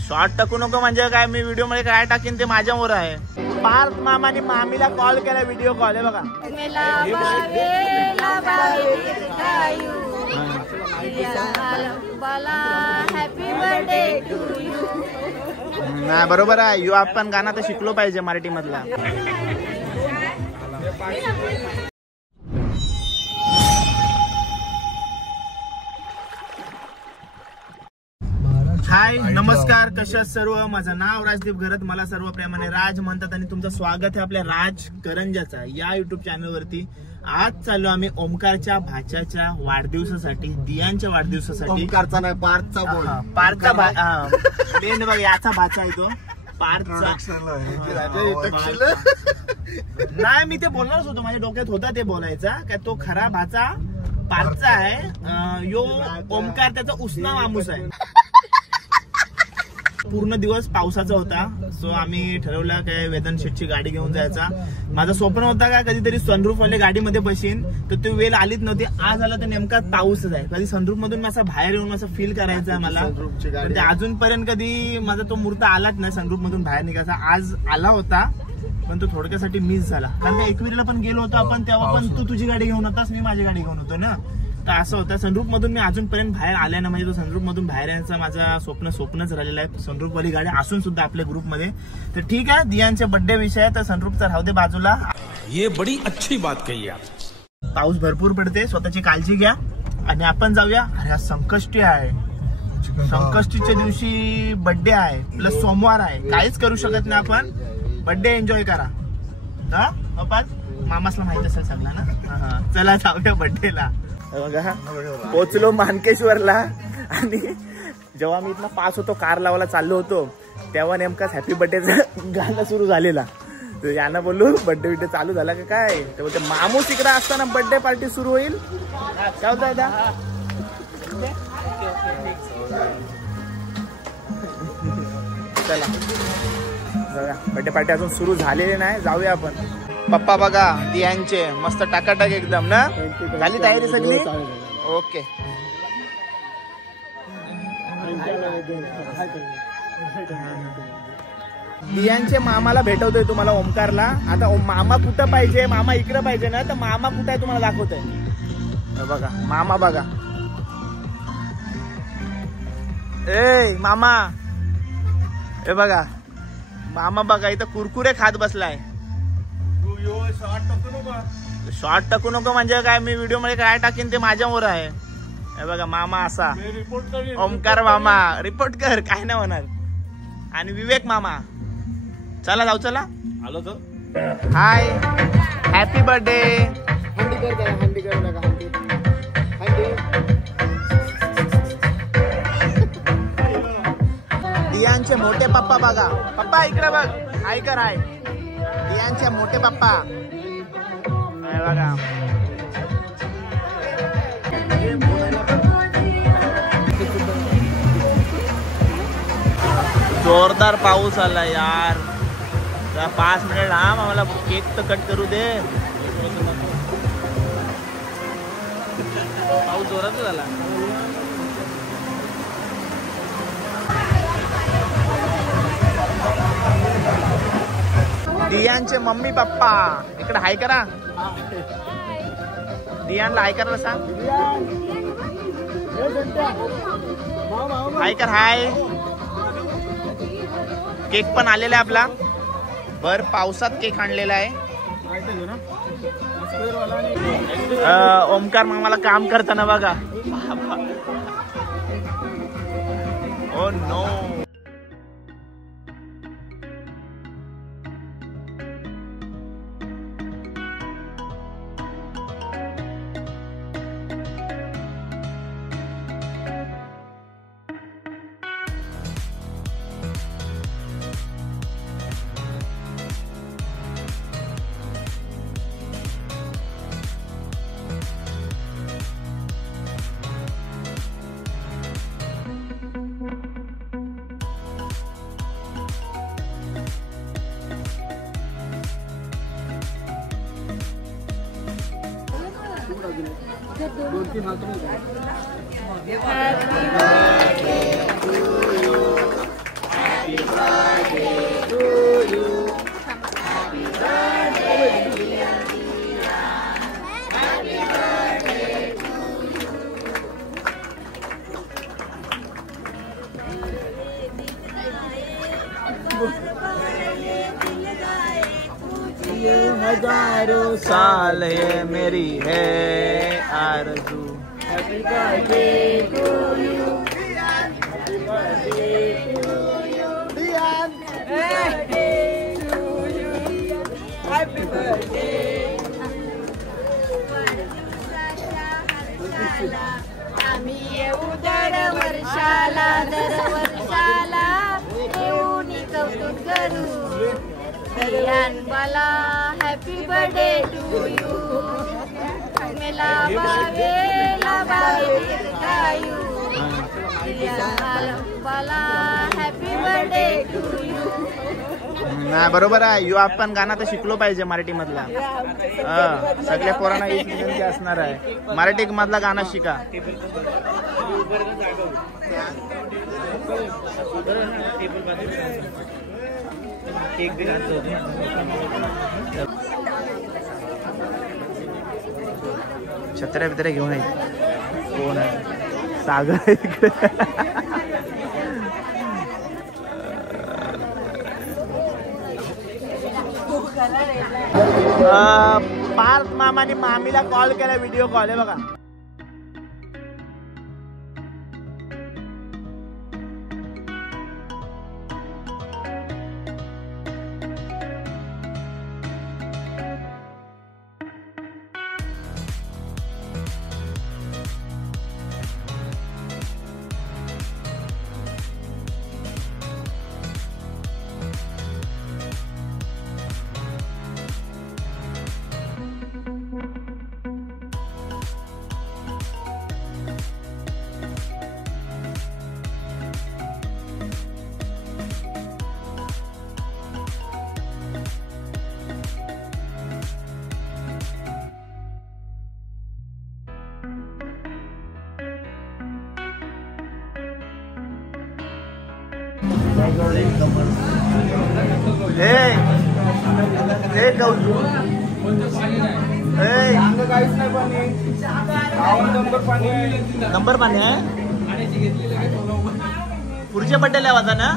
Short टाकू नको म्हणजे काय, मी व्हिडिओ मध्ये काय टाकीन ते माझ्यावर आहे. पार्थ मामाने मामीला कॉल केला, व्हिडिओ कॉल आहे बघा. नाही बरोबर आहे, यो आपण गाणं तर शिकलो पाहिजे मराठी मधला. हाय नमस्कार, कशा सर्व. माझं नाव राजदीप घरत, मला सर्व प्रेमाने राज म्हणतात आणि तुमचं स्वागत आहे आपल्या राज करंजाचा या युट्यूब चॅनल वरती. आज चाललो आम्ही ओमकारच्या भाच्याच्या वाढदिवसासाठी, दियांच्या वाढदिवसासाठी. ओमकारचा नाही, पार्थचा बोल. पार्थचा मेन बघ, याचा भाचा आहे तो पार्थचा. नाही मी ते बोलणारच होतो, माझ्या डोक्यात होता ते बोलायचा काय, तो खरा भाचा पार्थचा आहे. यो ओमकार त्याचा उसना मामूस आहे. पूर्ण दिवस पावसाचा होता, सो आम्ही ठरवलं काय वेदन शेटची गाडी घेऊन जायचा. माझं स्वप्न होता का कधीतरी सनरूफ वाले गाडीमध्ये बसीन, तर ती वेळ आलीच नव्हती. आज आला तर नेमका पाऊसच आहे. कधी सनरूफ मधून माझा बाहेर येऊन असं फील करायचं मला, पण ते अजूनपर्यंत कधी माझा तो मुहूर्त आलाच नाही सनरूफ मधून बाहेर निघायचा. आज आला होता पण तो थोडक्यासाठी मिस झाला, कारण त्या एकविरीला पण गेलो होतो आपण, तेव्हा पण तू तुझी गाडी घेऊन होतास, मी माझी गाडी घेऊन होतो ना. तर असं होतं, सनरूफ मधून मी अजूनपर्यंत बाहेर आल्या ना, म्हणजे तो सनरूफ मधून बाहेर यायचा माझा स्वप्नच राहिलेला आहे. सनरूफ वाली गाडी असून सुद्धा आपल्या ग्रुपमध्ये. तर ठीक आहे, दियांचे बर्थडे विषय आहे, तर सनरूफचा राहू दे बाजूला. ये बडी अच्छी बात कही आप. पाऊस भरपूर पडते, स्वतःची काळजी घ्या आणि आपण जाऊया. अरे आज संकष्टी आहे, संकष्टीच्या दिवशी बर्थडे आहे, प्लस सोमवार आहे, काहीच करू शकत नाही आपण. बर्थडे एन्जॉय करा हा बाबा, मामासला माहित असेल सगळा ना. चला जाऊया बर्थडेला. बघा पोचलो मानकेश्वरला, आणि जेव्हा मी इथनं पास होतो कार लावायला चाललो होतो, तेव्हा नेमकाच हॅपी बर्थडेचं गाणं सुरू झालेला. तर यांना बोललो बर्थडे बिड्डे चालू झाला का काय, ते बोलते मामूस इकडे असताना बर्थडे पार्टी सुरू होईल. काय होतं दादा, चला बघा बर्थडे पार्टी अजून सुरू झालेली नाही, जाऊया आपण. पप्पा बघा दियांचे मस्त टाकाटाक एकदम ना, झाली तयारी सगळी ओके. दियांचे मामाला भेटवतोय तुम्हाला ओमकारला. आता मामा कुठं पाहिजे, मामा इकडे पाहिजे ना, तर मामा कुठं आहे तुम्हाला दाखवतोय. बघा मामा बघा, ए मामा, हे बघा मामा बघा इथं कुरकुरे खात बसलाय. शॉर्ट टाकू नको म्हणजे काय, मी व्हिडिओ मध्ये काय टाकीन ते माझ्यावर आहे. हे बघा मामा असा, ओमकार मामा रिपोर्ट कर, काय नाही होणार. आणि विवेक मामा, चला जाऊ, चला आलो तर. Hi happy birthday. दियांचे मोठे पप्पा बघा, पप्पा इकडे बघ, हाय कर, हाय. दियांचे मोठे पप्पा बघा. जोरदार पाऊस आला यार, 5 मिनिट थांब, आम्हाला केक तर कट करू दे. पाऊस जोरात झाला. दियांचे मम्मी पप्पा इकडे हाय करा, दियांना हाय करायला सांग. हाय कर, हाय. केक पण आलेला आहे आपला, भर पावसात केक आणलेला आहे. ओमकार मामाला काम करताना बघा. Oh no. Happy birthday to you. ये हजारों साल ये मेरी है आरज़ू। Happy birthday to you, happy birthday to you, happy birthday. आम्ही येऊ दरवर्षाला दरवर्षाला येऊन कौतुक करू रियान बाला हॅपी बर्थडे टू यू मेला बावे गायू रियान बाला हॅपी बर्थडे टू यू। नाही बरोबर आहे, यू आपण गाणं तर शिकलो पाहिजे मराठी मधला। सगळ्या पोरांना एक विनंती असणार आहे, मराठी मधला गाणं शिका। छत्र्या बित्र्या घेऊन ये, कोण आहे सागर इकडे। पार्थ मामाने मामीला कॉल केला, व्हिडिओ कॉल आहे बघा। नंबर पाणी आहे पुढच्या बड्डेला वाजा ना।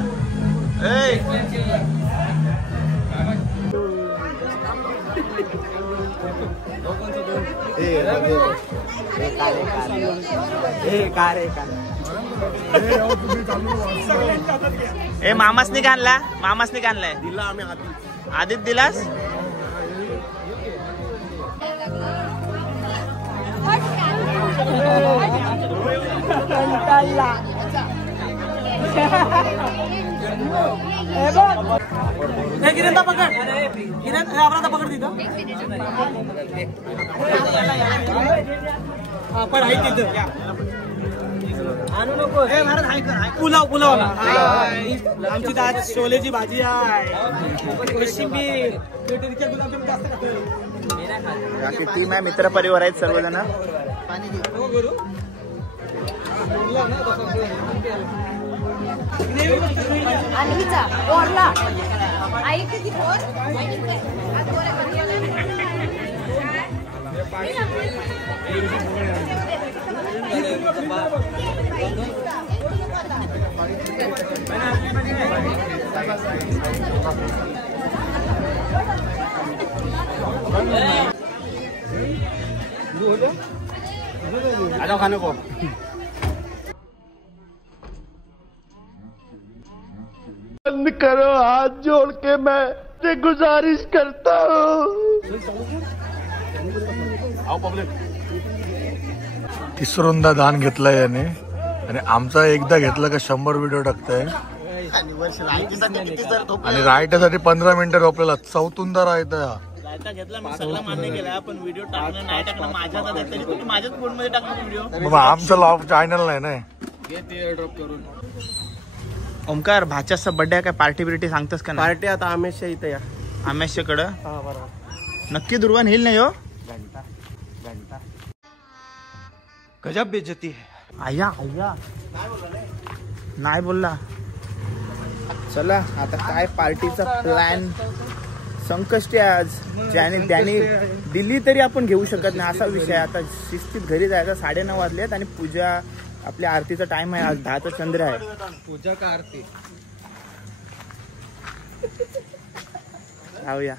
ए मामासनी का आणला, मामासनी का आणलाय? दिला आम्ही आदित दिलास। पकड पकड तिथं पण आहे तिथं आणू नको। पुलाव पुलाव आमची तर आज छोलेची भाजी आहे, कोशिंबीर, गुलाबजाम जास्त टीम आहे, मित्र परिवार आहेत सर्वजण। आ खाने को बंद करो, हाथ जोड़ के मैं ते गुजारिश करता हूँ। तिसरोंदा दान घेतलंय याने आणि आमचा एकदा घेतला का 100 व्हिडिओ टाकताय आणि रायटासाठी 15 मिनिटं झोपलेला, चौथुंदा रायता घेतला मी सगळं मान्य केला, पण व्हिडिओ टाकला नाही टाकला माझ्या हातात आहे, तरी तू माझ्याच फोन मध्ये टाकला व्हिडिओ। आमचं लॉग चॅनल नाही ना। ओमकार भाच्याचा बर्थडे काय पार्टी बिर्टी सांगतस का? पार्टी आता आमेशच्या इथे या, आमेशकडं बरोबर नक्की दुर्वान येईल नाही हो? गजब बेइज्जती है। आया आया नाही बोलला। चला आता काय पार्टीचा प्लॅन संकष्टी आज, ज्याने त्याने दिल्ली तरी आपण घेऊ शकत नाही असा विषय। आता शिस्तीत घरी जायचा, 9:30 वाजलेत आणि पूजा आपल्या आरतीचा टाइम आहे, आज 10चा चंद्र आहे। पूजा का आरती जाऊया